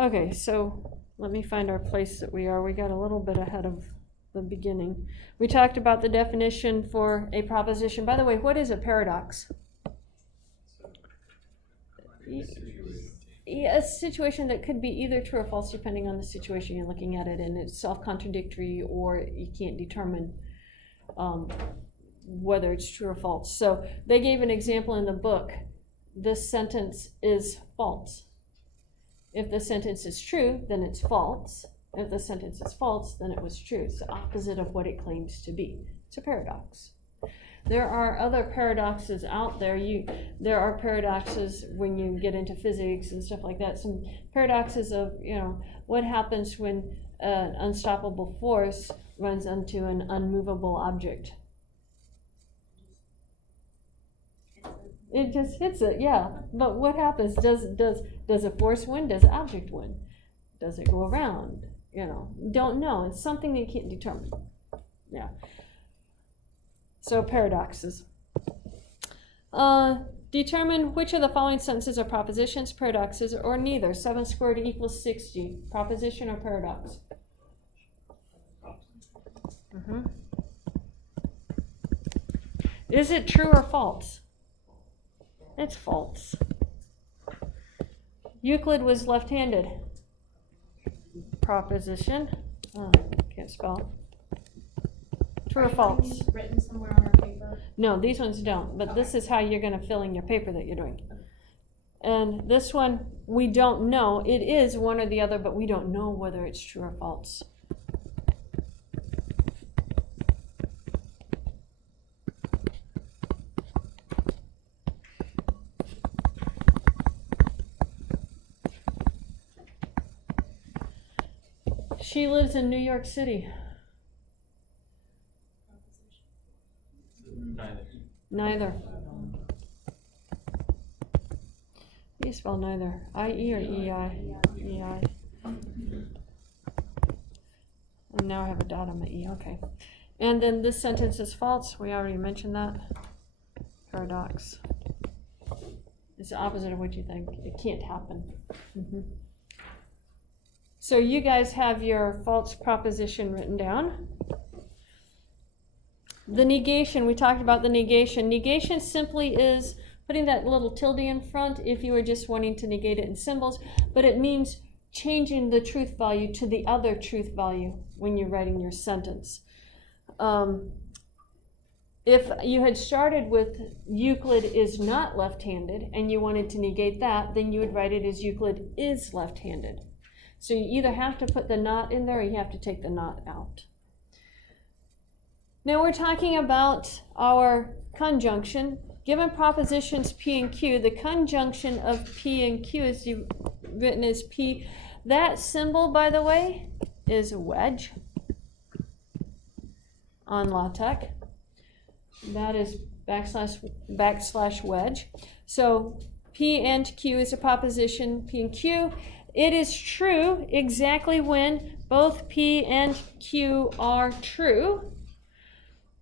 Okay, so let me find our place that we are. We got a little bit ahead of the beginning. We talked about the definition for a proposition. By the way, what is a paradox? A situation that could be either true or false depending on the situation you're looking at it, and it's self-contradictory, or you can't determine whether it's true or false. So they gave an example in the book. This sentence is false. If the sentence is true, then it's false. If the sentence is false, then it was true. It's the opposite of what it claims to be. It's a paradox. There are other paradoxes out there. There are paradoxes when you get into physics and stuff like that. Some paradoxes of, what happens when an unstoppable force runs into an unmovable object. It just hits it, yeah. But what happens? Does a force win? Does an object win? Does it go around? Don't know. It's something that you can't determine. Yeah. So paradoxes. Determine which of the following sentences are propositions, paradoxes, or neither. 7 squared equals 60. Proposition or paradox? Is it true or false? It's false. Euclid was left-handed. Proposition. Oh, can't spell. True or false? Written somewhere on our paper? No, these ones don't, but this is how you're going to fill in your paper that you're doing. And this one, we don't know. It is one or the other, but we don't know whether it's true or false. She lives in New York City. Neither. How do you spell neither? I-E or E-I? E-I. And now I have a dot on my E, okay. And then this sentence is false. We already mentioned that. Paradox. It's the opposite of what you think. It can't happen. So you guys have your false proposition written down. The negation, we talked about the negation. Negation simply is putting that little tilde in front if you were just wanting to negate it in symbols, but it means changing the truth value to the other truth value when you're writing your sentence. If you had started with Euclid is not left-handed and you wanted to negate that, then you would write it as Euclid is left-handed. So you either have to put the not in there or you have to take the not out. Now we're talking about our conjunction. Given propositions P and Q, the conjunction of P and Q is written as P. That symbol, by the way, is a wedge on LaTeX. That is backslash wedge. So P and Q is a proposition, P and Q. It is true exactly when both P and Q are true.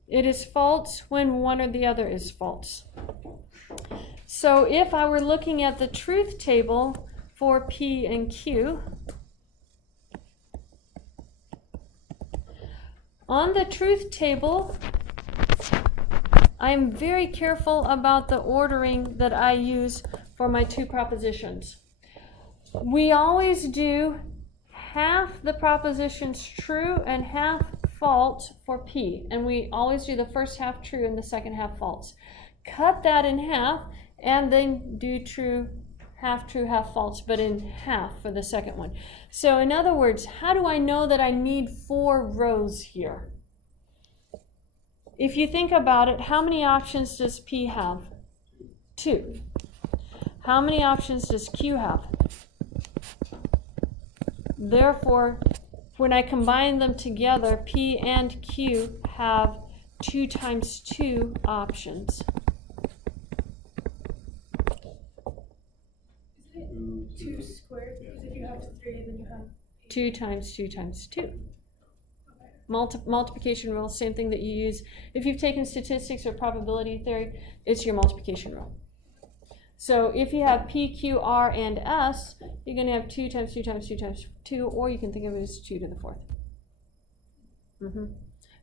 It is false when one or the other is false. So if I were looking at the truth table for P and Q, on the truth table, I'm very careful about the ordering that I use for my two propositions. We always do half the propositions true and half false for P, and we always do the first half true and the second half false. Cut that in half and then do true, half false, but in half for the second one. So in other words, how do I know that I need 4 rows here? If you think about it, how many options does P have? 2. How many options does Q have? Therefore, when I combine them together, P and Q have 2 times 2 options. Isn't it 2 squared? Because if you have 3, then you have 2 times 2 times 2. Multiplication rule, same thing that you use. If you've taken statistics or probability theory, it's your multiplication rule. So if you have P, Q, R, and S, you're going to have 2 times 2 times 2 times 2, or you can think of it as 2 to the 4th.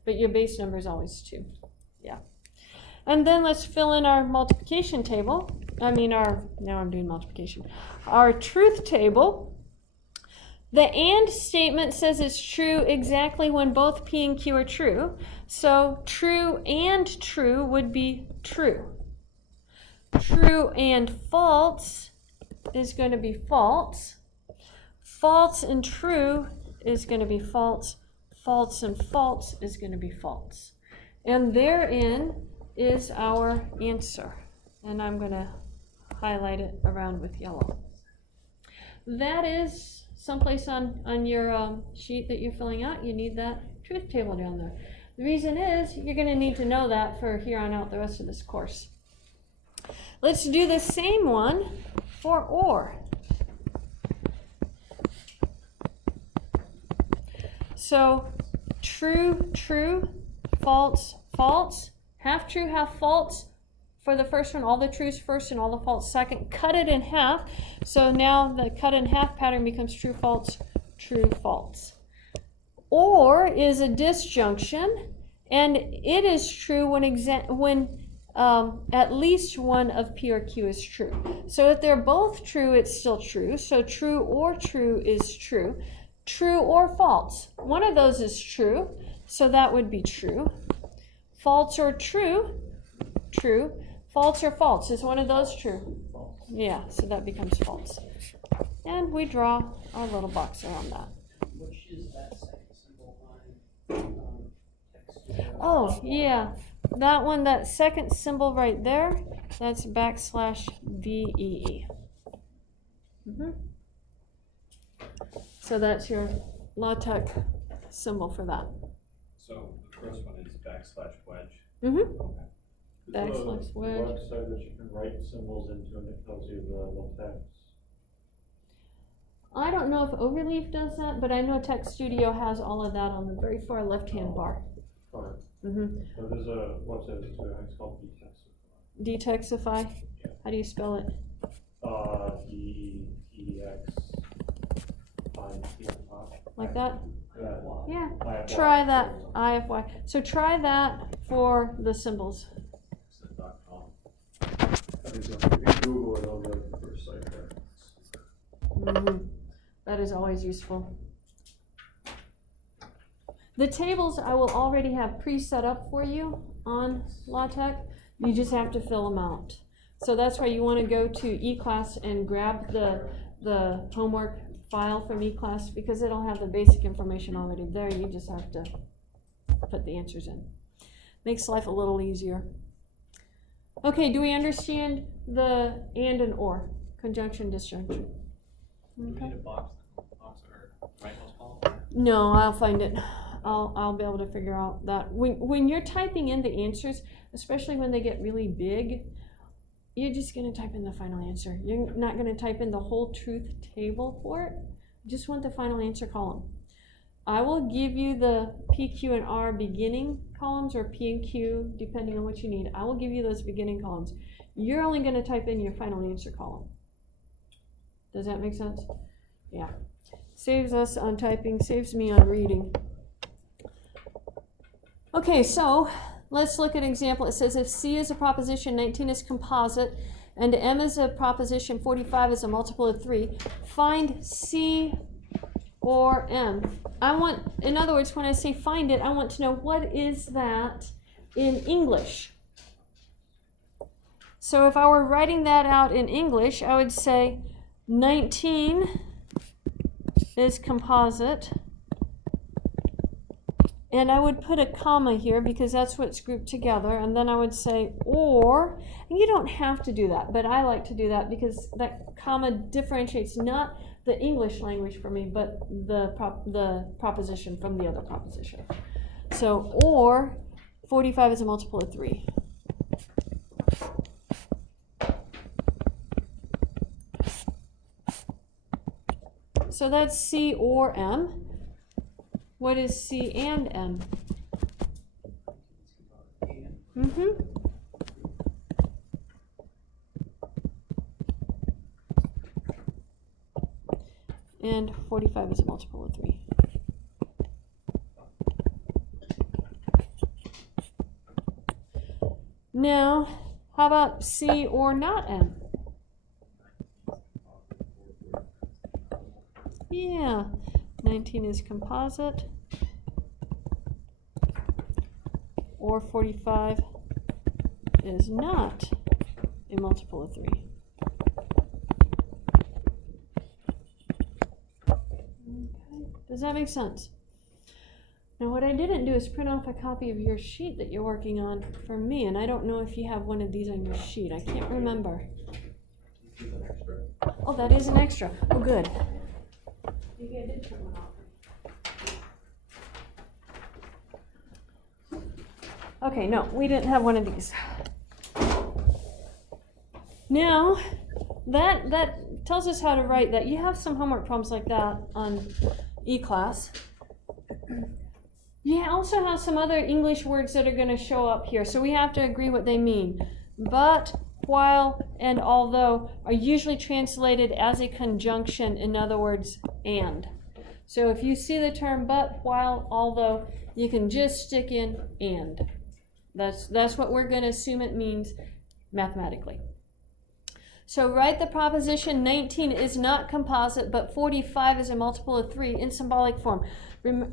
But your base number is always 2. Yeah. And then let's fill in our multiplication table. Now I'm doing multiplication. Our truth table. The AND statement says it's true exactly when both P and Q are true. So true and true would be true. True and false is going to be false. False and true is going to be false. False and false is going to be false. And therein is our answer. And I'm going to highlight it around with yellow. That is someplace on your sheet that you're filling out. You need that truth table down there. The reason is you're going to need to know that for here on out the rest of this course. Let's do the same one for OR. So true, true, false, false, half true, half false. For the first one, all the trues first and all the false second. Cut it in half. So now the cut in half pattern becomes true, false, true, false. OR is a disjunction, and it is true when at least one of P or Q is true. So if they're both true, it's still true. So true or true is true. True or false. One of those is true, so that would be true. False or true, true. False or false, is one of those true? Yeah, so that becomes false. And we draw our little box around that. Which is that second symbol on text? Oh, yeah. That one, that second symbol right there, that's \VEE. So that's your LaTeX symbol for that. So the first one is \wedge. Mm-hmm. There's Backslash a wedge. website that you can write symbols into and it tells you the text. I don't know if Overleaf does that, but I know Text Studio has all of that on the very far left-hand bar. Fine. Mm-hmm. So there's a website that's doing it's called Detexify. Detexify. How do you spell it? Like that? Yeah. Try that. IFY. So try that for the symbols. If you Google it, it'll be like the first site there. Mm-hmm. That is always useful. The tables I will already have pre-set up for you on LaTeX. You just have to fill them out. So that's why you want to go to eClass and grab the homework file from eClass, because it'll have the basic information already there. You just have to put the answers in. Makes life a little easier. Okay, do we understand the and or? Conjunction, disjunction. Do we need a box or rightmost column? No, I'll find it. I'll be able to figure out that. When you're typing in the answers, especially when they get really big, you're just going to type in the final answer. You're not going to type in the whole truth table for it. You just want the final answer column. I will give you the P, Q, and R beginning columns, or P and Q, depending on what you need. I will give you those beginning columns. You're only going to type in your final answer column. Does that make sense? Yeah. Saves us on typing, saves me on reading. Okay, so let's look at an example. It says if C is a proposition, 19 is composite, and M is a proposition, 45 is a multiple of 3, find C or M. In other words, when I say find it, I want to know what is that in English. So if I were writing that out in English, I would say 19 is composite. And I would put a comma here because that's what's grouped together. And then I would say or, and you don't have to do that, but I like to do that because that comma differentiates not the English language for me, but the proposition from the other proposition. So or 45 is a multiple of 3. So that's C or M. What is C and M? and 45 is a multiple of 3. Now, how about C or not M? Yeah, 19 is composite, or 45 is not a multiple of 3. Okay. Does that make sense? Now what I didn't do is print off a copy of your sheet that you're working on for me, and I don't know if you have one of these on your sheet. I can't remember. Oh, that is an extra. Oh, good. Maybe I did print one off. Okay, no, we didn't have one of these. Now, that tells us how to write that. You have some homework problems like that on E-class. You also have some other English words that are going to show up here, so we have to agree what they mean. But, while, and although are usually translated as a conjunction, in other words, and. So if you see the term but, while, although, you can just stick in and. That's what we're going to assume it means mathematically. So write the proposition 19 is not composite, but 45 is a multiple of 3 in symbolic form.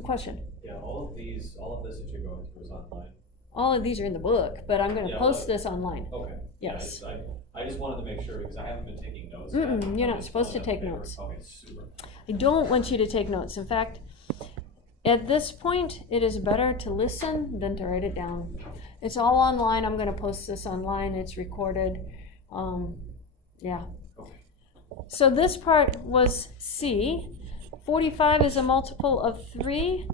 Question? Yeah, all of this that you're going through is online. All of these are in the book, but I'm going to post this online. Okay. Yes. Yeah, I just wanted to make sure because I haven't been taking notes. You're not supposed to take notes. Okay, super. I don't want you to take notes. In fact, at this point, it is better to listen than to write it down. It's all online. I'm going to post this online. It's recorded. Yeah. Okay. So this part was C. 45 is a multiple of 3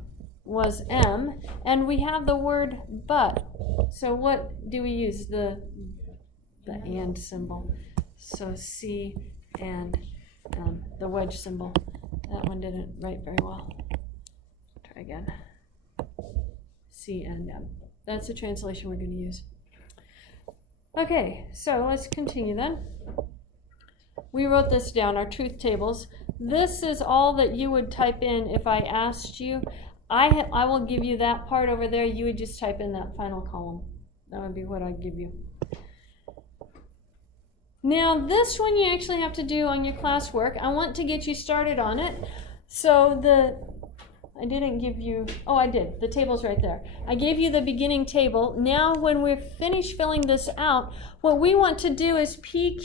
was M. And we have the word but. So what do we use? The and symbol. So C and the wedge symbol. That one didn't write very well. Try again. C and M. That's the translation we're going to use. Okay, so let's continue then. We wrote this down, our truth tables. This is all that you would type in if I asked you. I will give you that part over there. You would just type in that final column. That would be what I'd give you. Now, this one you actually have to do on your classwork. I want to get you started on it. So I didn't give you, oh, I did. The table's right there. I gave you the beginning table. Now, when we're finished filling this out, what we want to do is P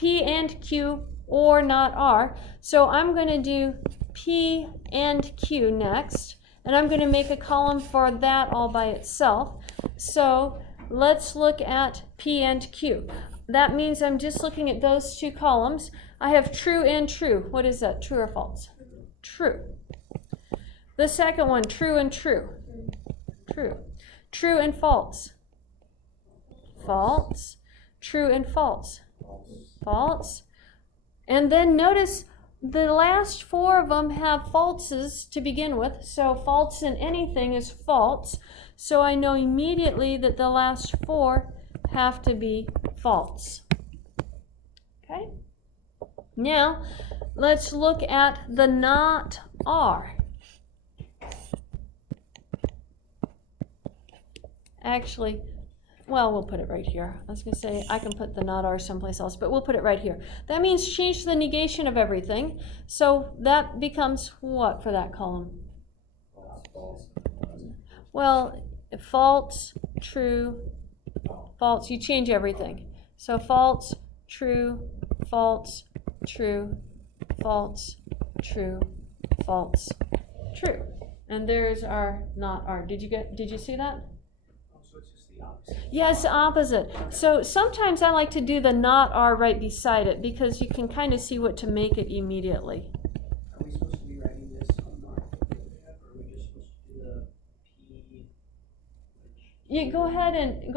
and Q or not R. So I'm going to do P and Q next, and I'm going to make a column for that all by itself. So let's look at P and Q. That means I'm just looking at those two columns. I have true and true. What is that, true or false? True. The second one, true and true. True. True and false. False. True and false. False. And then notice the last 4 of them have falses to begin with. So false in anything is false. So I know immediately that the last 4 have to be false. Okay? Now, let's look at the not R. Actually, well, we'll put it right here. I was going to say I can put the not R someplace else, but we'll put it right here. That means change the negation of everything. So that becomes what for that column? False. Well, false, true, false. You change everything. So false, true, false, true, false, true, false, true. And there's our not R. Did you see that? So it's just the opposite. Yes, opposite. So sometimes I like to do the not R right beside it because you can kind of see what to make it immediately. Are we supposed to be writing this on our paper, or are we just supposed to do the P? You go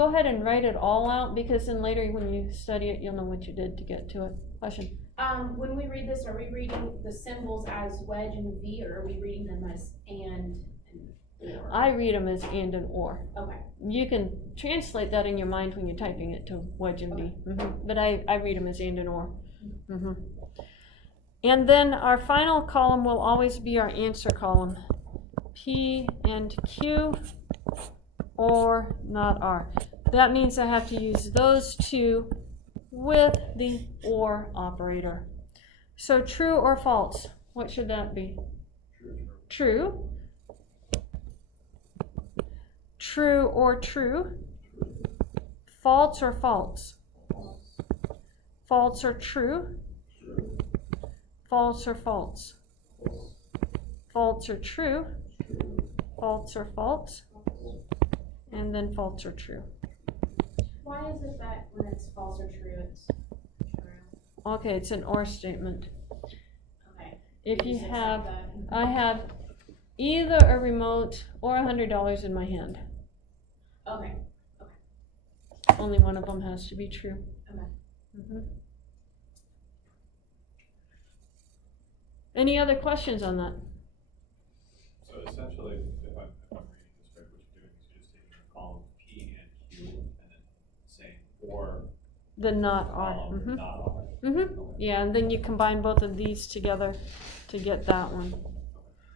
ahead and write it all out because then later when you study it, you'll know what you did to get to it. Question? When we read this, are we reading the symbols as wedge and V, or are we reading them as and or? I read them as and or. Okay. You can translate that in your mind when you're typing it to wedge and V. But I read them as and or. And then our final column will always be our answer column. P and Q or not R. That means I have to use those two with the OR operator. So true or false? What should that be? True. True or true? False or false? False or true? False or false? False or true? False or false? And then false or true. Why is it that when it's false or true, it's true? Okay, it's an OR statement. Okay. If you just accept have, that. I have either a remote or $100 in my hand. Okay. Only one of them has to be true. Okay. Mm-hmm. Any other questions on that? So essentially, if I'm reading this right, what you're doing is you're just taking the column P and Q and then saying or The not R. column Mm-hmm. not R. Mm-hmm. Yeah, and then you combine both of these together to get that one.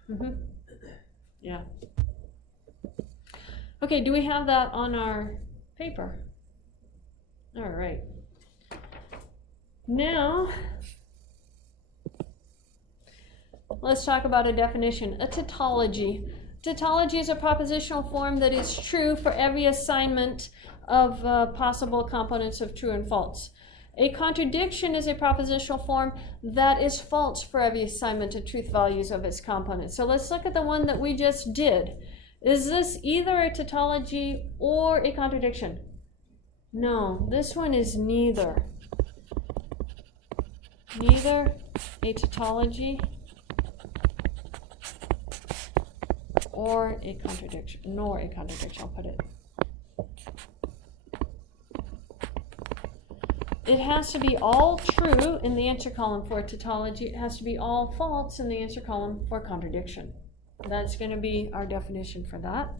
Mm-hmm. Yeah. Okay, do we have that on our paper? All right. Now, let's talk about a definition, a tautology. Tautology is a propositional form that is true for every assignment of possible components of true and false. A contradiction is a propositional form that is false for every assignment of truth values of its components. So let's look at the one that we just did. Is this either a tautology or a contradiction? No, this one is neither. Neither a tautology or a contradiction, nor a contradiction, I'll put it. It has to be all true in the answer column for a tautology. It has to be all false in the answer column for contradiction. That's going to be our definition for that.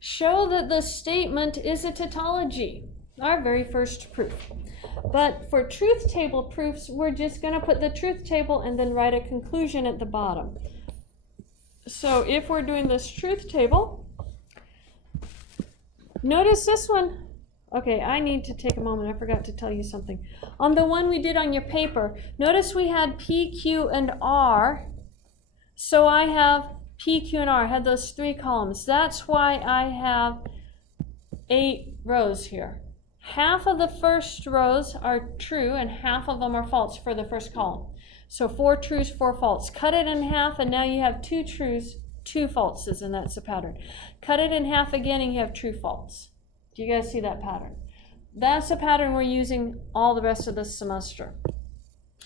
Show that the statement is a tautology. Our very first proof. But for truth table proofs, we're just going to put the truth table and then write a conclusion at the bottom. So if we're doing this truth table, notice this one. Okay, I need to take a moment. I forgot to tell you something. On the one we did on your paper, notice we had P, Q, and R. So I have P, Q, and R. I had those three columns. That's why I have 8 rows here. Half of the first rows are true and half of them are false for the first column. So 4 trues, 4 false. Cut it in half and now you have 2 trues, 2 falses, and that's the pattern. Cut it in half again and you have true, false. Do you guys see that pattern? That's the pattern we're using all the rest of this semester.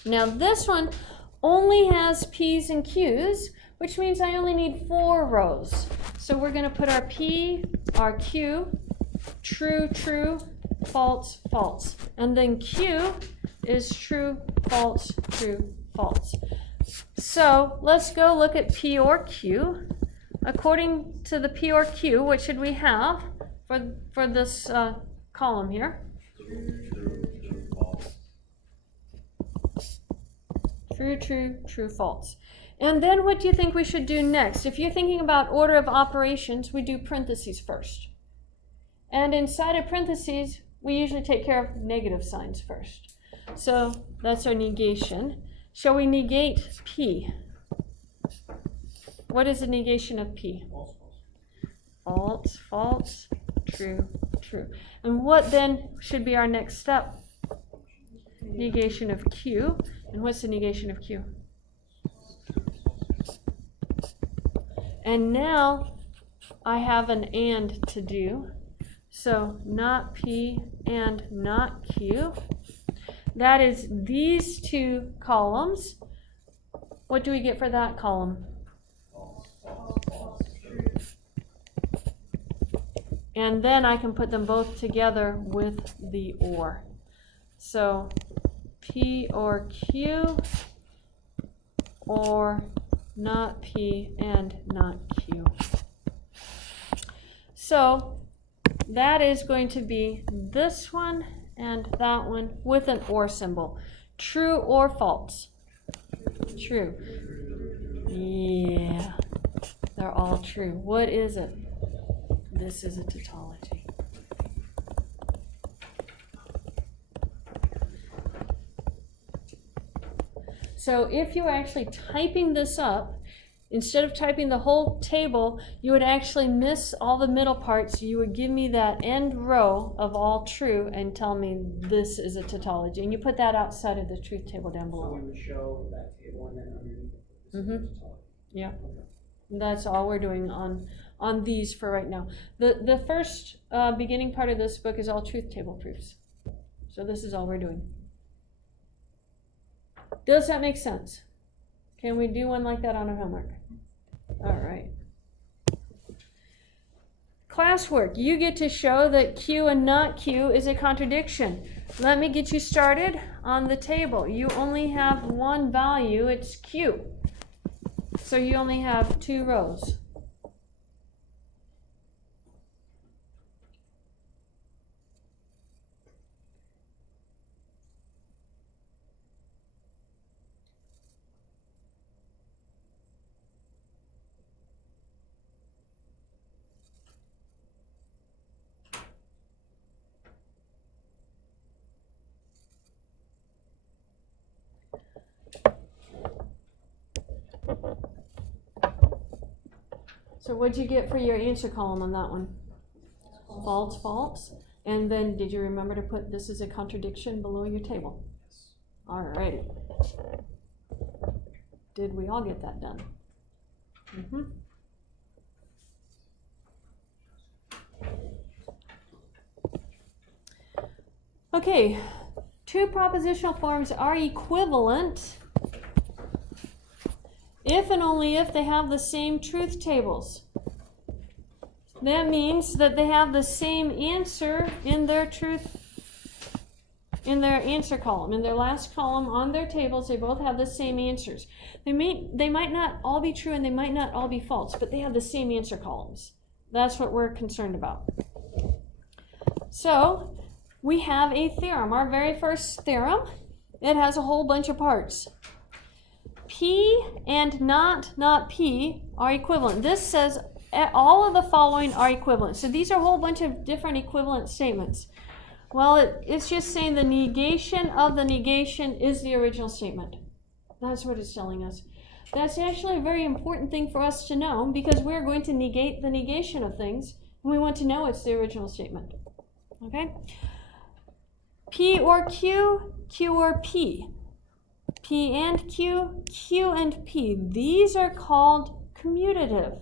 Now this one only has P's and Q's, which means I only need 4 rows. So we're going to put our P, our Q, true, true, false, false. And then Q is true, false, true, false. So let's go look at P or Q. According to the P or Q, what should we have for this column here? True, false. True, true, true, false. And then what do you think we should do next? If you're thinking about order of operations, we do parentheses first. And inside of parentheses, we usually take care of negative signs first. So that's our negation. Shall we negate P? What is the negation of P? False. False, false, true, true. And what then should be our next step? Negation of Q. And what's the negation of Q? And now I have an and to do. So not P and not Q. That is these 2 columns. What do we get for that column? And then I can put them both together with the or. So P or Q or not P and not Q. So that is going to be this one and that one with an or symbol. True or false? True. Yeah, they're all true. What is it? This is a tautology. So if you were actually typing this up, instead of typing the whole table, you would actually miss all the middle parts. You would give me that end row of all true and tell me this is a tautology. And you put that outside of the truth table down So below. we would show that table and then underneath it, this is Mhm. the tautology. Yeah. That's all we're doing on these for right now. The first beginning part of this book is all truth table proofs. So this is all we're doing. Does that make sense? Can we do one like that on our homework? All right. Classwork, you get to show that Q and not Q is a contradiction. Let me get you started on the table. You only have one value, it's Q. So you only have 2 rows. So what'd you get for your answer column on that one? False, false. And then did you remember to put this is a contradiction below your table? Alrighty. Did we all get that done? Mm-hmm. Okay, 2 propositional forms are equivalent if and only if they have the same truth tables. That means that they have the same answer in their answer column. In their last column on their tables, they both have the same answers. They might not all be true and they might not all be false, but they have the same answer columns. That's what we're concerned about. So, we have a theorem. Our very first theorem, it has a whole bunch of parts. P and not P are equivalent. This says all of the following are equivalent. So these are a whole bunch of different equivalent statements. Well, it's just saying the negation of the negation is the original statement. That's what it's telling us. That's actually a very important thing for us to know because we're going to negate the negation of things, and we want to know it's the original statement. Okay? P or Q, Q or P. P and Q, Q and P. These are called commutative.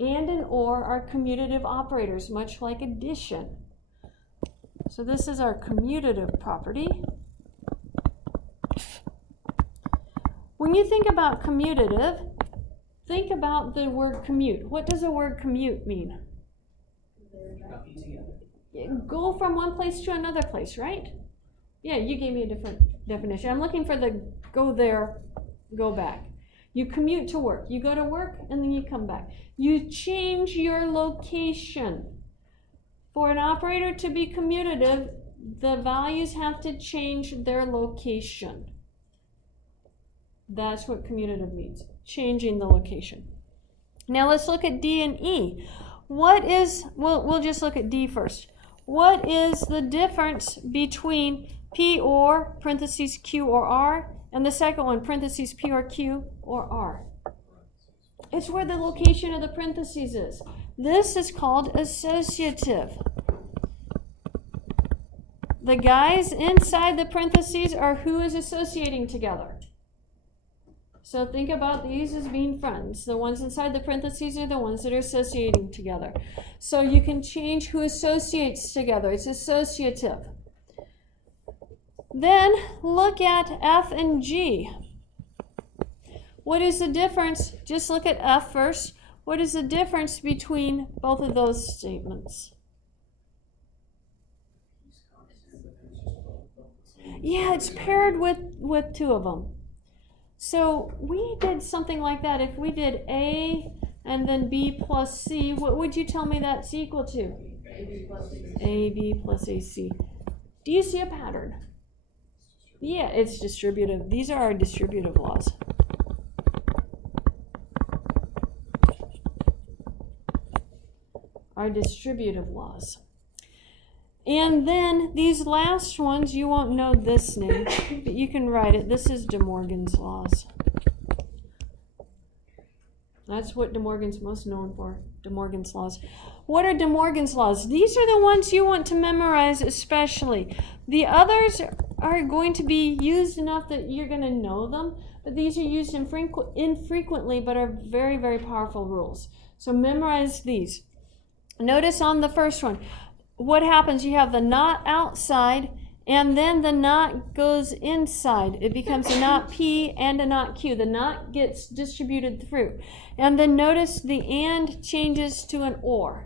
And and or are commutative operators, much like addition. So this is our commutative property. When you think about commutative, think about the word commute. What does the word commute mean? Copy together. Go from one place to another place, right? Yeah, you gave me a different definition. I'm looking for the go there, go back. You commute to work. You go to work and then you come back. You change your location. For an operator to be commutative, the values have to change their location. That's what commutative means, changing the location. Now let's look at D and E. We'll just look at D first. What is the difference between P or parentheses Q or R and the second one, parentheses P or Q or R? It's where the location of the parentheses is. This is called associative. The guys inside the parentheses are who is associating together. So think about these as being friends. The ones inside the parentheses are the ones that are associating together. So you can change who associates together. It's associative. Then look at F and G. What is the difference? Just look at F first. What is the difference between both of those statements? Yeah, it's paired with 2 of them. So we did something like that. If we did A and then B plus C, what would you tell me that's equal to? AB plus AC. Do you see a pattern? Yeah, it's distributive. These are our distributive laws. Our distributive laws. And then these last ones, you won't know this name, but you can write it. This is De Morgan's laws. That's what De Morgan's most known for, De Morgan's laws. What are De Morgan's laws? These are the ones you want to memorize especially. The others are going to be used enough that you're going to know them, but these are used infrequently but are very, very powerful rules. So memorize these. Notice on the first one, what happens? You have the not outside, and then the not goes inside. It becomes a not P and a not Q. The not gets distributed through. And then notice the and changes to an or.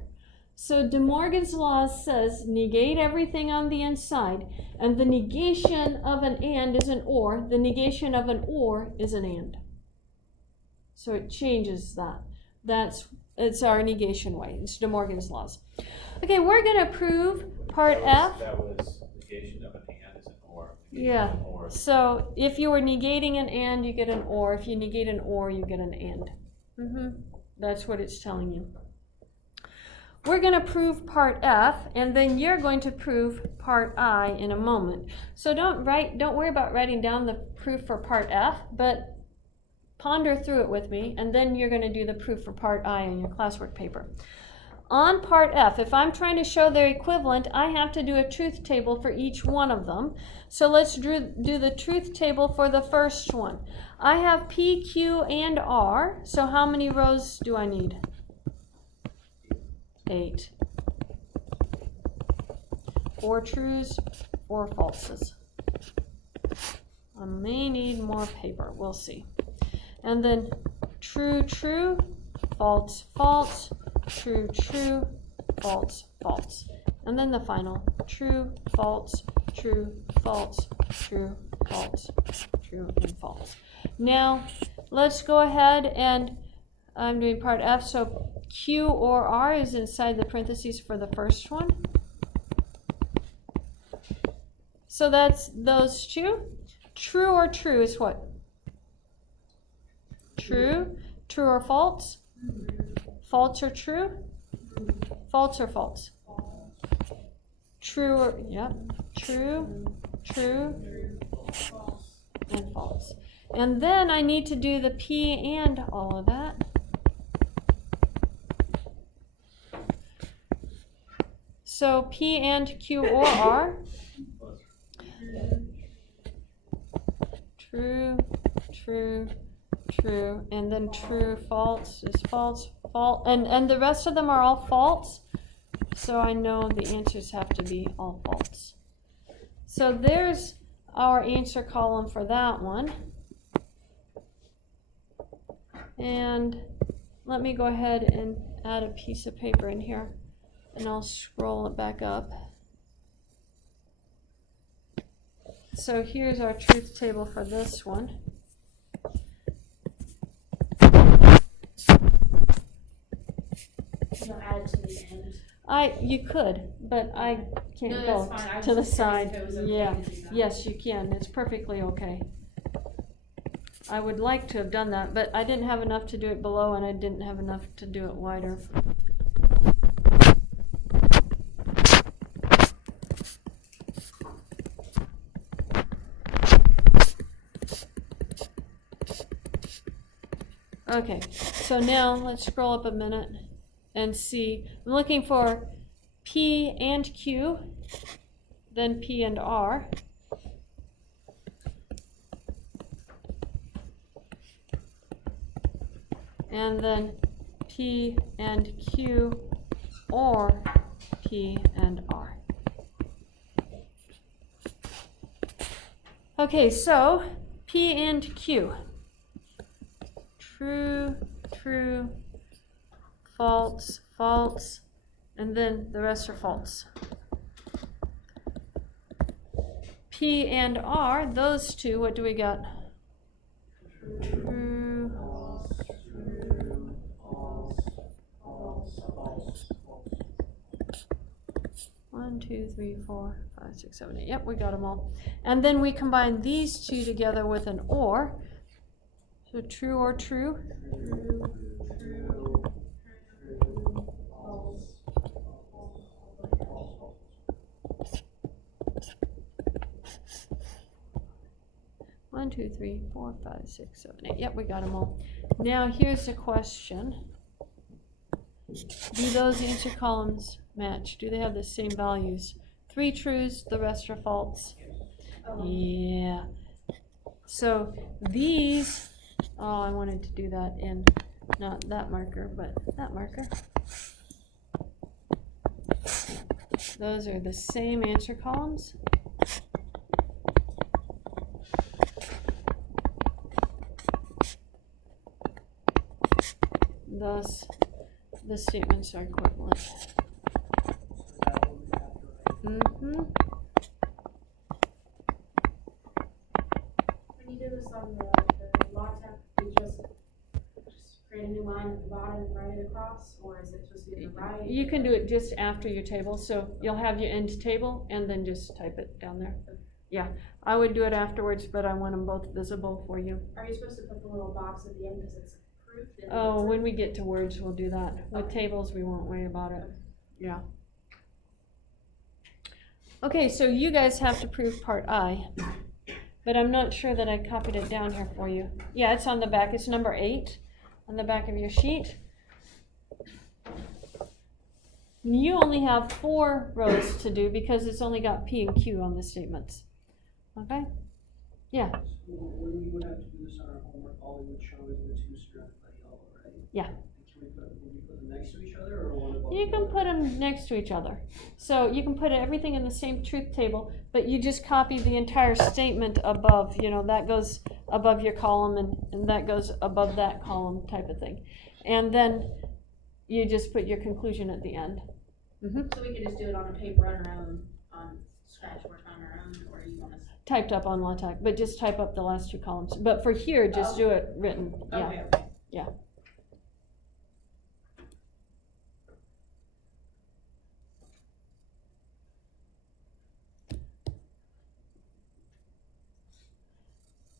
So De Morgan's law says negate everything on the inside, and the negation of an and is an or. The negation of an or is an and. So it changes that. It's our negation way. It's De Morgan's laws. Okay, we're going to prove part F. That was negation of an and is an or. Yeah. An or. So if you were negating an and, you get an or. If you negate an or, you get an and. That's what it's telling you. We're going to prove part F, and then you're going to prove part I in a moment. So don't worry about writing down the proof for part F, but ponder through it with me, and then you're going to do the proof for part I in your classwork paper. On part F, if I'm trying to show their equivalent, I have to do a truth table for each one of them. So let's do the truth table for the first one. I have P, Q, and R. So how many rows do I need? 8. 4 trues, 4 falses. I may need more paper. We'll see. And then true, true, false, false, true, true, false, false. And then the final, true, false, true, false, true, false, true, and false. Now, let's go ahead and I'm doing part F, so Q or R is inside the parentheses for the first one. So that's those two. True or true is what? True. True or false? False or true? False or false? True or, yeah. True, true, and false. And then I need to do the P and all of that. So P and Q or R. True, true, true, and then true, false is false, false, and the rest of them are all false. So I know the answers have to be all false. So there's our answer column for that one. And let me go ahead and add a piece of paper in here, and I'll scroll it back up. So here's our truth table for this one. So add it to the end. You could, but I can't No, go that's fine. I was to the just curious side. if it was okay Yeah, to do that. yes, you can. It's perfectly okay. I would like to have done that, but I didn't have enough to do it below, and I didn't have enough to do it wider. Okay, so now let's scroll up a minute and see. I'm looking for P and Q, then P and R. And then P and Q or P and R. Okay, so P and Q. True, true, false, false, and then the rest are false. P and R, those two, what do we got? True, 1, 2, 2, 3, 4, 5, 6, 7, 8. Yep, we got them all. And then we combine these two together with an or. So true or true. One, 2, 3, 4, 5, 6, 7, 8. Yep, we got them all. Now here's the question. Do those answer columns match? Do they have the same values? 3 trues, the rest are false. Yeah. So these, oh, I wanted to do that in not that marker, but that marker. Those are the same answer columns. Thus, the statements are equivalent. Mm-hmm. When you do this on the LaTeX, you just create a new line at the bottom and write it across, or is it supposed to be the right? You can do it just after your table, so you'll have your end table and then just type it down there. Yeah, I would do it afterwards, but I want them both visible for you. Are you supposed to put the little box at the end because it's proof? Oh, when we get to words, we'll do that. With tables, we won't worry about it. Yeah. Okay, so you guys have to prove part I, but I'm not sure that I copied it down here for you. Yeah, it's on the back. It's number 8 on the back of your sheet. You only have 4 rows to do because it's only got P and Q on the statements. Okay? Yeah. When we would have to do this on our homework, all we would show is the 2 surrounded by yellow, right? Yeah. Can we put them next to each other or one above? You can put them next to each other. So you can put everything in the same truth table, but you just copy the entire statement above. You know, that goes above your column and that goes above that column type of thing. And then you just put your conclusion at the end. Mm-hmm. So we could just do it on a paper on our own, on Scratchboard on our own, or you want us? Typed up on LaTeX, but just type up the last 2 columns. But for here, just do it written. Yeah. Okay. Yeah.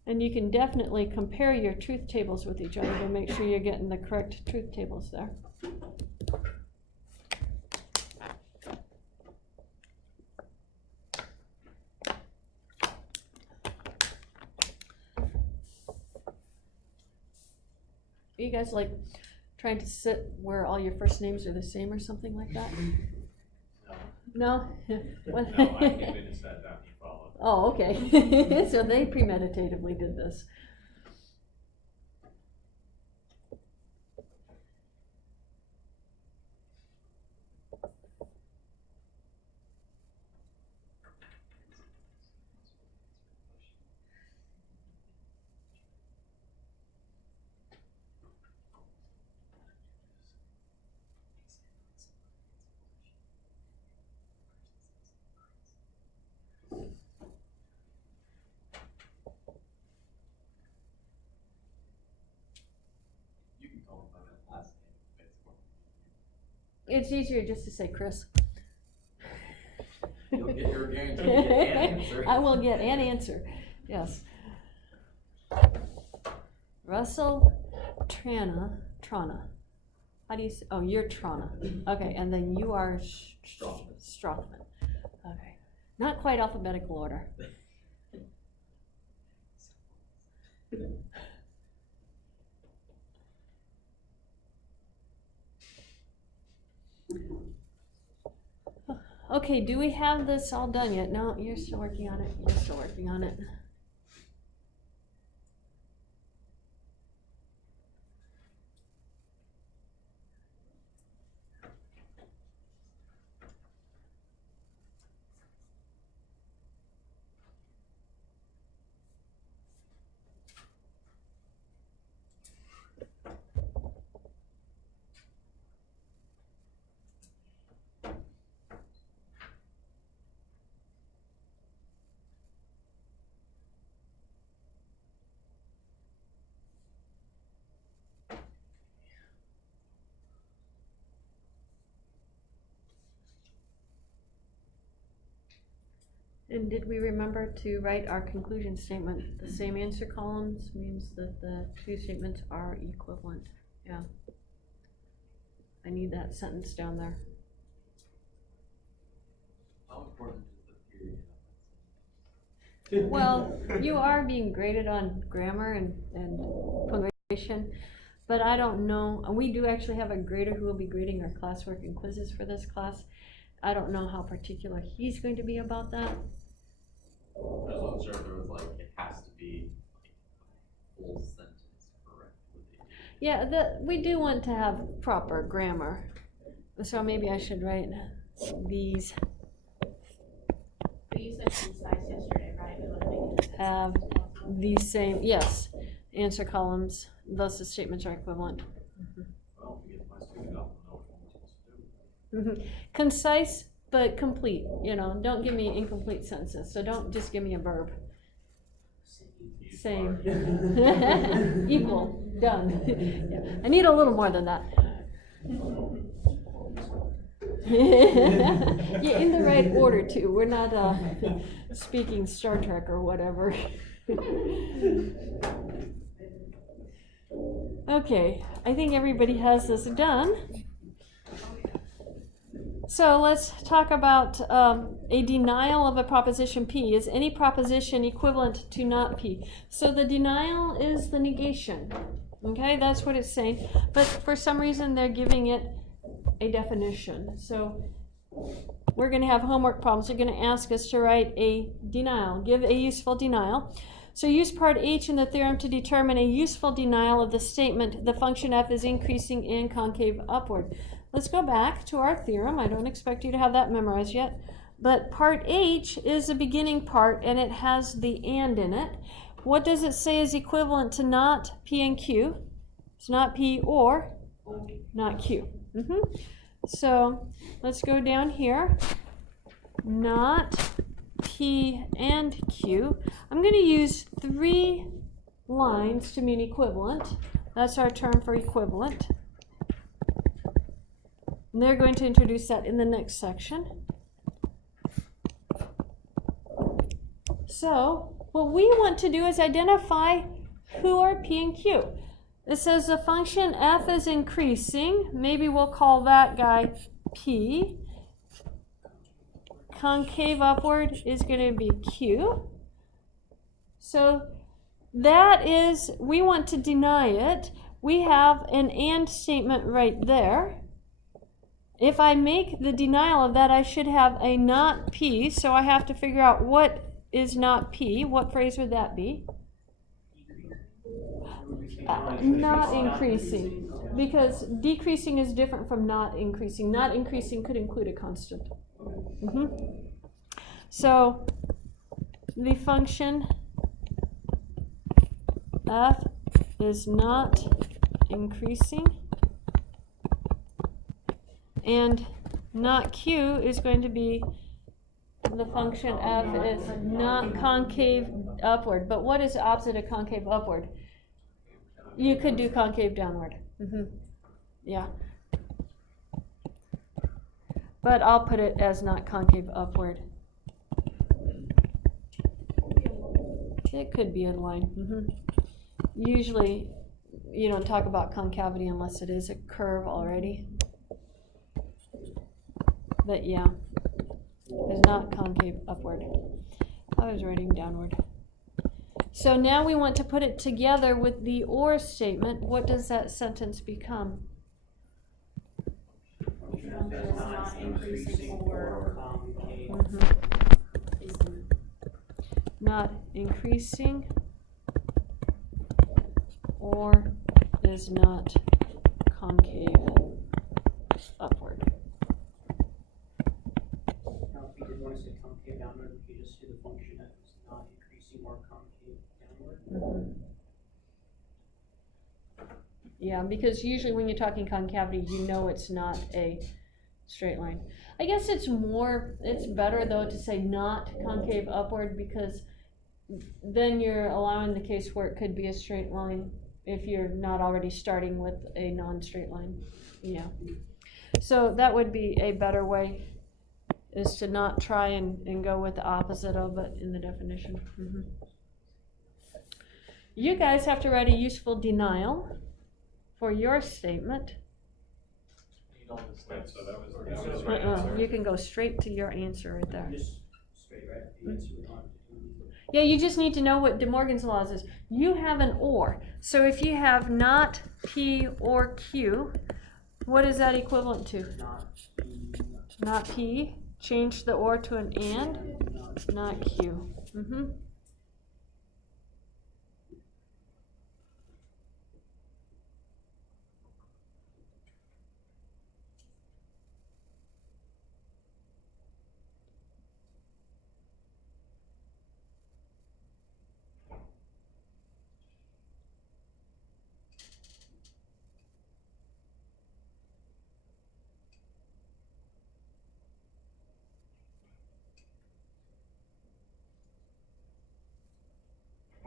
And you can definitely compare your truth tables with each other to make sure you're getting the correct truth tables there. Are you guys like trying to sit where all your first names are the same or something like that? No? What? No, I came in and sat down, you followed. Oh, okay. So they premeditatively did this. You can call him by that last name. It's easier just to say Chris. You'll get your guarantee, you'll get an answer. I will get an answer, yes. Russell Trana. How do you say, oh, you're Trana. Okay, and then you are Strothman. Okay, not quite alphabetical order. Okay, do we have this all done yet? No, you're still working on it. You're still working on it. And did we remember to write our conclusion statement? The same answer columns means that the two statements are equivalent. Yeah. I need that sentence down there. How important is the theory? Well, you are being graded on grammar and punctuation, but I don't know. We do actually have a grader who will be grading our classwork and quizzes for this class. I don't know how particular he's going to be about that. I just wasn't sure if there was like, it has to be like full sentence correct with the. Yeah, we do want to have proper grammar. So maybe I should write these But you said concise yesterday, right? We wanna make it have concise. these same, yes, answer columns, thus the statements are equivalent. Well, if we get my student up, we'll know what we're supposed to do. Concise but complete, you know, don't give me incomplete sentences, so don't just give me a verb. Same. Equal, done. Yeah. I need a little more than that. Yeah, in the right order too. We're not speaking Star Trek or whatever. Okay, I think everybody has this done. So let's talk about a denial of a proposition P. Is any proposition equivalent to not P? So the denial is the negation. Okay, that's what it's saying. But for some reason they're giving it a definition. So we're going to have homework problems. They're going to ask us to write a denial, give a useful denial. So use part H in the theorem to determine a useful denial of the statement, the function f is increasing and concave upward. Let's go back to our theorem. I don't expect you to have that memorized yet. But part H is the beginning part, and it has the and in it. What does it say is equivalent to not P and Q? It's not P or not Q. So let's go down here. Not P and Q. I'm going to use 3 lines to mean equivalent. That's our term for equivalent. And they're going to introduce that in the next section. So what we want to do is identify who are P and Q. It says the function f is increasing. Maybe we'll call that guy P. Concave upward is going to be Q. So that is, we want to deny it. We have an and statement right there. If I make the denial of that, I should have a not P, so I have to figure out what is not P. What phrase would that be? Not increasing, because decreasing is different from not increasing. Not increasing could include a constant. So the function f is not increasing, and not Q is going to be the function f is not concave upward. But what is the opposite of concave upward? You could do concave downward. Yeah. But I'll put it as not concave upward. It could be in line. Usually you don't talk about concavity unless it is a curve already. But yeah, it's not concave upward. I was writing downward. So now we want to put it together with the or statement. What does that sentence become? Function f is not increasing or concave. Not increasing or is not concave upward. Now, if you did want to say concave downward, you could just say the function f is not increasing or concave downward. Yeah, because usually when you're talking concavity, you know it's not a straight line. I guess it's better though to say not concave upward, because then you're allowing the case where it could be a straight line if you're not already starting with a non-straight line. Yeah. So that would be a better way. is to not try and go with the opposite of it in the definition. You guys have to write a useful denial for your statement. You don't just Right, like. so that was my answer. You can go straight to your answer right there. Just straight right at the answer, we don't have to do anything. Yeah, you just need to know what De Morgan's law is. You have an or. So if you have not P or Q, what is that equivalent to? Not P. Change the or to an and. Not Q.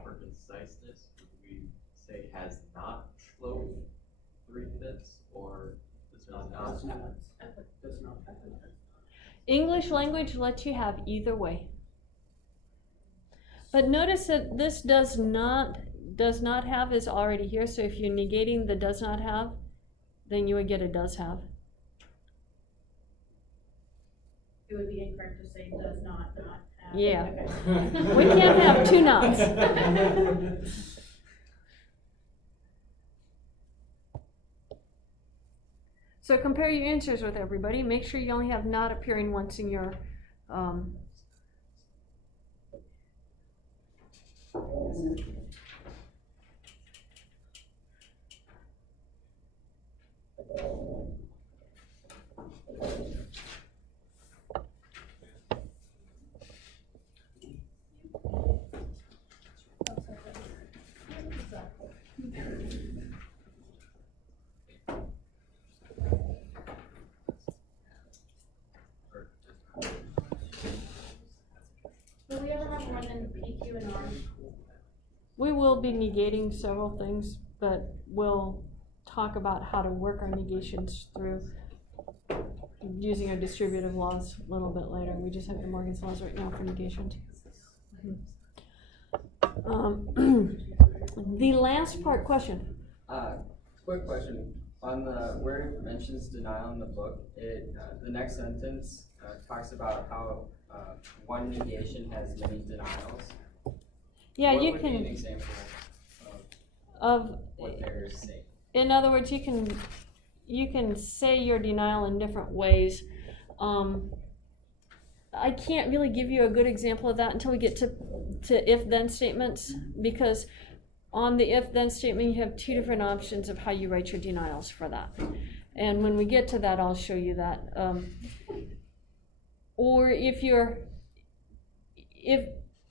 For conciseness, would we say has not flowed 3/5 or does not? Does not. English language lets you have either way. But notice that this does not have is already here, so if you're negating the does not have, then you would get a does have. It would be incorrect to say does not have. Yeah. Okay. We can't have two nots. So compare your answers with everybody. Make sure you only have not appearing once in your Will we ever have one in PQ and R? we will be negating several things, but we'll talk about how to work our negations through using our distributive laws a little bit later. We just have the Morgan's laws right now for negations. The last part, question. Quick question. On the where it mentions denial in the book, the next sentence talks about how one negation has many denials. Yeah, What you would be an can, example of, what they're saying? in other words, you can say your denial in different ways. I can't really give you a good example of that until we get to if-then statements, because on the if-then statement, you have two different options of how you write your denials for that. And when we get to that, I'll show you that. Or if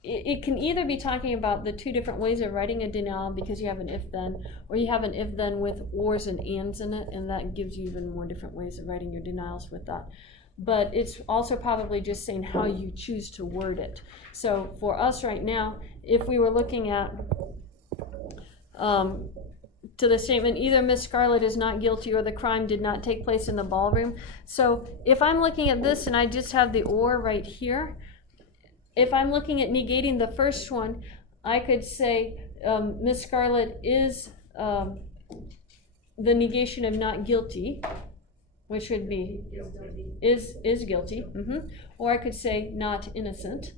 it can either be talking about the two different ways of writing a denial because you have an if-then, or you have an if-then with ors and ands in it, and that gives you even more different ways of writing your denials with that. But it's also probably just saying how you choose to word it. So for us right now, if we were looking at to the statement, either Miss Scarlett is not guilty or the crime did not take place in the ballroom. So if I'm looking at this and I just have the or right here, if I'm looking at negating the first one, I could say Miss Scarlett is the negation of not guilty, which would be is guilty. Or I could say not innocent.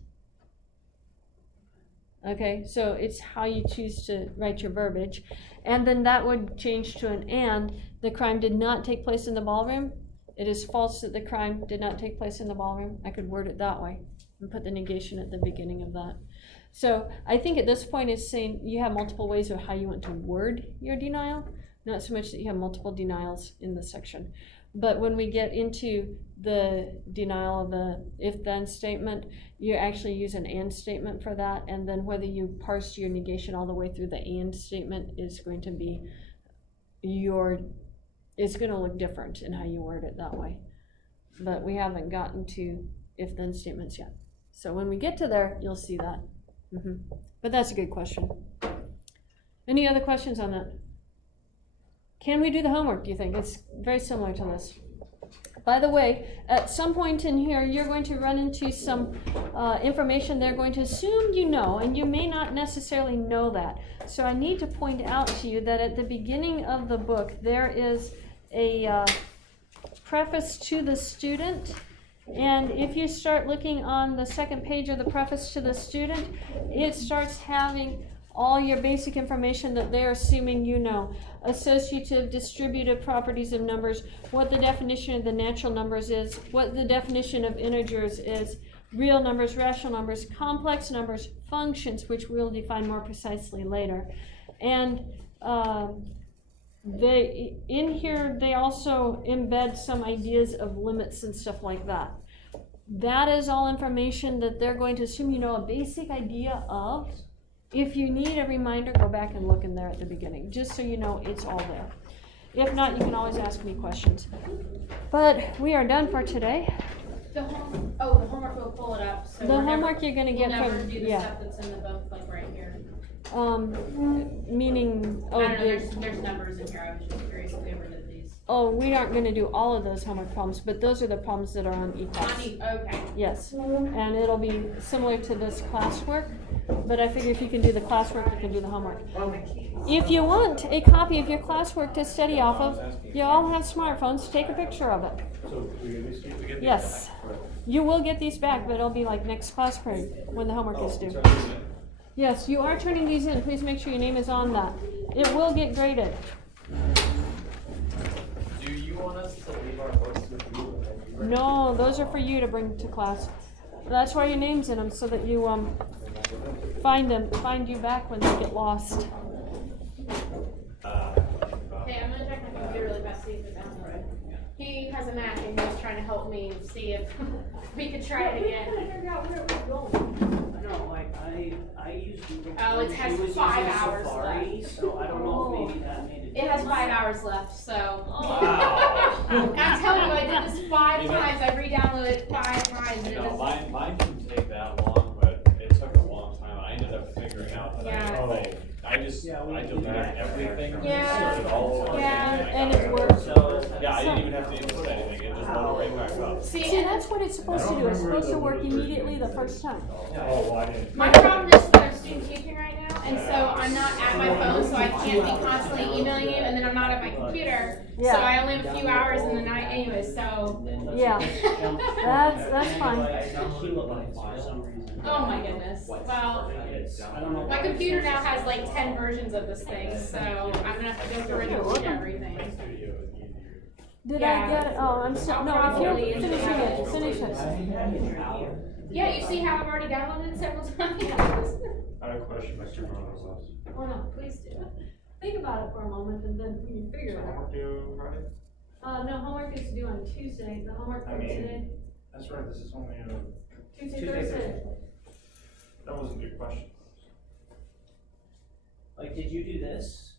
Okay, so it's how you choose to write your verbiage. And then that would change to an and. The crime did not take place in the ballroom. It is false that the crime did not take place in the ballroom. I could word it that way and put the negation at the beginning of that. So I think at this point it's saying you have multiple ways of how you want to word your denial, not so much that you have multiple denials in the section. But when we get into the denial of the if-then statement, you actually use an and statement for that, and then whether you parse your negation all the way through the and statement is going to be it's going to look different in how you word it that way. But we haven't gotten to if-then statements yet. So when we get to there, you'll see that. But that's a good question. Any other questions on that? Can we do the homework, do you think? It's very similar to this. By the way, at some point in here, you're going to run into some information they're going to assume you know, and you may not necessarily know that. So I need to point out to you that at the beginning of the book, there is a preface to the student. And if you start looking on the second page of the preface to the student, it starts having all your basic information that they're assuming you know. Associative, distributive properties of numbers, what the definition of the natural numbers is, what the definition of integers is, real numbers, rational numbers, complex numbers, functions, which we'll define more precisely later. And in here, they also embed some ideas of limits and stuff like that. That is all information that they're going to assume you know a basic idea of. If you need a reminder, go back and look in there at the beginning, just so you know it's all there. If not, you can always ask me questions. But we are done for today. The homework will pull it up, so The homework you're gonna get never from, do the yeah. stuff that's in the book, like right here. Meaning, I don't know, there's numbers in here, I was just curious if we ever did these. we aren't gonna do all of those homework problems, but those are the problems that are on e-class. Okay. Yes, and it'll be similar to this classwork, but I figure if you can do the classwork, you can do the homework. If you want a copy of your classwork to study off of, you all have smartphones, take a picture of it. So we get these? We get these Yes. back? Right. You will get these back, but it'll be like next class period, when the homework is due. Yes, you are turning these in, please make sure your name is on that. It will get graded. Do you want us to leave our books with you? No, those are for you to bring to class. That's why your name's in them, so that you find you back when they get lost. Hey, I'm gonna check my computer really fast, see if it sounds right. He has a Mac and he's trying to help me see if we could try it again. No, I use Google. Oh, it has She was 5 using hours Safari, left. so I don't know if maybe that made it. It has 5 hours left, so. Wow. I'm telling you, I did this 5 times, I re-downloaded it 5 times and it No, was. mine didn't take that long, but it took a long time. I ended up figuring out that Yeah. I deleted everything and Yeah. started all over Yeah, again. and it worked. So. Yeah, I didn't even have to input anything. It just loaded right back up. See, See, that's what it's supposed to do. It's supposed to work immediately the first time. Oh, well, I didn't. my problem is that I'm student teaching right now, and so I'm not at my phone, so I can't be constantly emailing you, and then I'm not at my computer. So Yeah. I only have a few hours in the night anyway, so. Yeah. That's fine. For some reason. Oh my goodness. Well, I don't know. my computer now has like 10 versions of this thing, so I'm gonna have to go through and delete everything. Did Yeah. I get it? Oh, I'm still, no, if you're finishing it, finish it. Yeah, you see how I've already downloaded it several times? I have a question, Mr. Morales. Oh, no, please do. Think about it for a moment and then we can figure it out. Homework due Friday? No, homework is due on Tuesday. The homework for I mean- today, That's right, this is only Tuesday, Tuesday, Thursday. that wasn't a good question. Like, did you do this?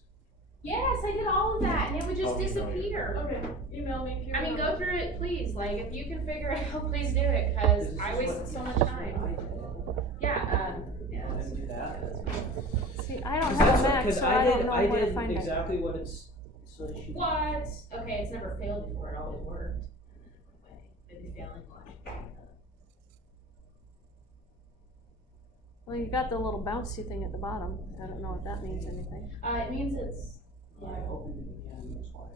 Yes, I did all of that, and it would just Oh, email you. disappear. Okay, email me if you I mean, want. go through it, please. Like, if you can figure it out, please do it, because I wasted so much time. Yeah, yeah. I didn't do that. See, I don't have a Mac, so I don't know where to find it. exactly what it's, so she. What? Okay, it's never failed before, it always worked. Okay, maybe failing one. Well, you got the little bouncy thing at the bottom. I don't know if that means anything. It means it's, I opened it again, that's why.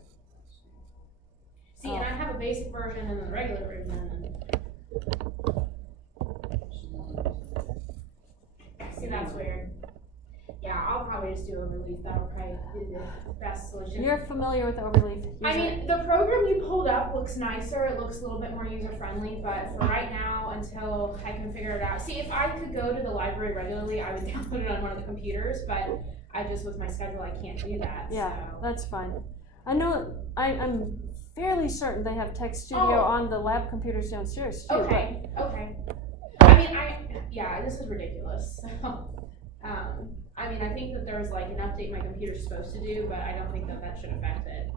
see, and I have a basic version and a regular version, and see, that's weird. Yeah, I'll probably just do Overleaf, that'll probably be the best solution. You're familiar with Overleaf. I mean, the program you pulled up looks nicer, it looks a little bit more user-friendly, but for right now, until I can figure it out. See, if I could go to the library regularly, I would download it on one of the computers, but I just, with my schedule, I can't do that, Yeah, so. that's fine. I know, I'm fairly certain they have Tech Studio Oh. on the lab computers downstairs too. Okay, okay. I mean, yeah, this is ridiculous, so, I mean, I think that there was like an update my computer's supposed to do, but I don't think that that should affect it.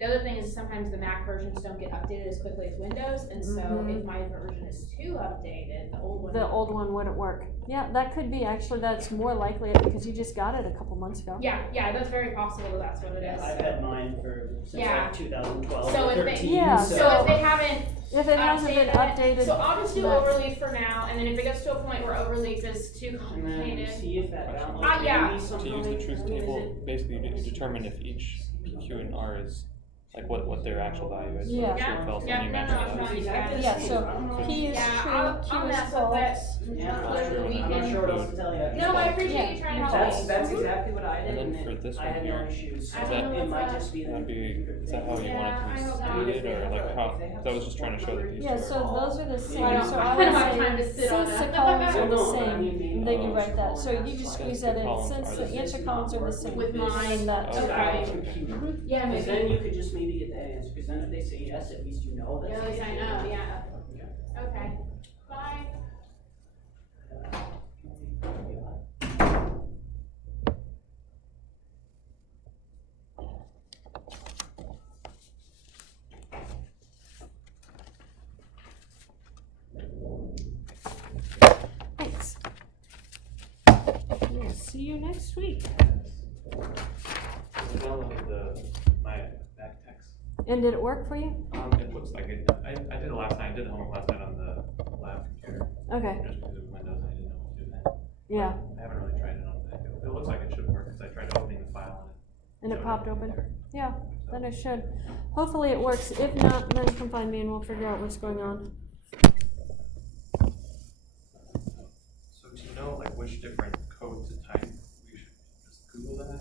The other thing is sometimes the Mac versions don't get updated as quickly as Windows, and so Mhm. if my version is too updated, the old one. The old one wouldn't work. Yeah, that could be actually, that's more likely because you just got it a couple months ago. Yeah, that's very possible that that's what it is. I've had mine since Yeah. like 2012 So or if they- 13. Yeah, So if they haven't If it hasn't been updated. so I'll just do Mac. overleaf for now, and then if it gets to a point where overleaf is too And then complicated. see if that balance. Yeah. maybe To somehow use the makes- truth I mean, is table, it- basically you determine if each PQ and R is, like what their actual value is. Yeah. Yeah, False, yeah, and you no, match no, it I'm up. fine. Exactly the Yeah, same. so I don't know. P is Yeah, true, I'll Q is mess with false. it. Yeah, Clear the I'm not weekend. sure what else to tell you. No, I appreciate Yeah. you trying to help That's, me. that's exactly what I did, And then and for this I one had here, no issues. I is don't know that- It what's might that. just be. That'd be, is that how you Yeah, want I it hope to not. be stated, or like how, cause I was just trying to show that these two Yeah, are. so those are the I same, don't- so I I don't would have time to say, sit on since that. the columns are Well, the no, I same, mean, then you write that, so you just Since squeeze the that in, columns since are the the answer columns are the same. With mine, And that's Okay. okay. Computer. Yeah, Because maybe. then you could just maybe get that answer, because then if they say yes, at least you know that. Yeah, at least I know, yeah. Okay. Bye. Thanks. We'll see you next week. I downloaded my back text. And did it work for you? It looks like it, I did it last night, I did the homework last night on the lab computer, Okay, just because of Windows, I didn't know what to do then. yeah, I haven't really tried it on the, it looks like it should work, because I tried opening the file and it showed popped everything open. there. Yeah, So- then it should. Hopefully it works. If not, then come find me and we'll figure out what's going on. So to know like which different code to type, we should just Google that?